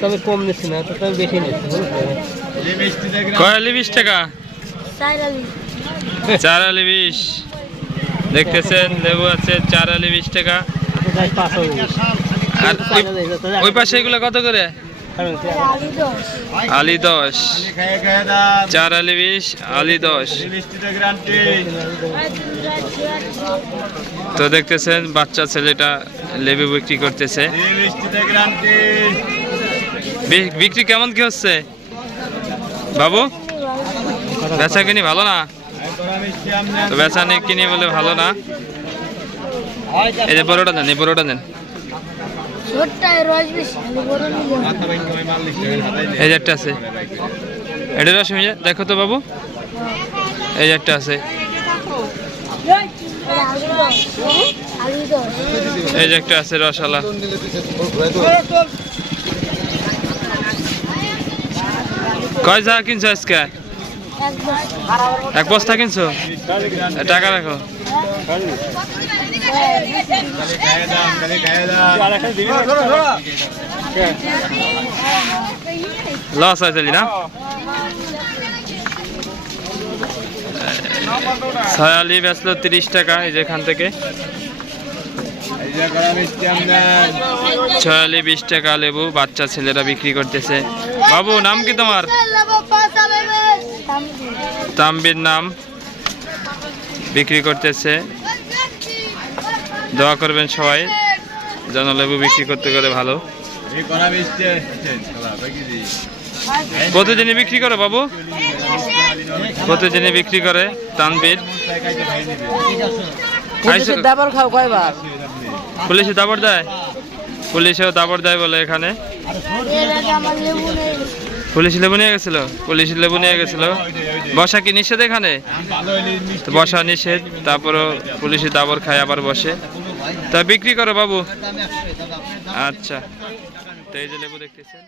তবে কম নিচ্ছি না, তবে বেশি নিচ্ছি। কয়ালি 20 টাকা, 4 আলি 20। দেখতেছেন লেবু আছে 4 আলি 20 টাকা। আর ওই পাশে এগুলো কত করে? আলি 10, 4 আলি 20, আলি 10। তো দেখতেছেন বাচ্চা ছেলেটা লেবু বিক্রি করতেছে। বিক্রি কেমন কি হচ্ছে বাবু? বেচা কিনি ভালো না? তো বেচা কিনি বলে ভালো না। এই যে বড়টা দেন, এই বড়টা দেন। এই যে একটা আছে, এটা রস দেখো তো বাবু। এই যে একটা আছে, এই যে একটা আছে রসালা। কয় যা কিনছো আজকে? 1 বস্তা কিনছো? টাকা রাখো। লস আছে না? 6 আলি বেচলো 30 টাকা। এই যে এখান থেকে 6 আলি 20 টাকা লেবু বাচ্চা ছেলেরা বিক্রি করতেছে। বাবু নাম কি তোমার? তাম্বির নাম, বিক্রি করতেছে। দোয়া করবেন সবাই যেন লেবু বিক্রি করতে গেলে ভালো। প্রতিদিনই বিক্রি করে বাবু? প্রতিদিনই বিক্রি করে তানবীর। পুলিশে দাবর দেয়? পুলিশেও দাবর দেয় বলে এখানে। পুলিশ লেবু নিয়ে গেছিল? পুলিশ লেবু নিয়ে গেছিল। বসা কি নিষেধ এখানে? বসা নিষেধ, তারপরও পুলিশে দাবর খায় আবার বসে। তা বিক্রি করো বাবু। আচ্ছা, তো এই যে লেবু দেখতেছেন।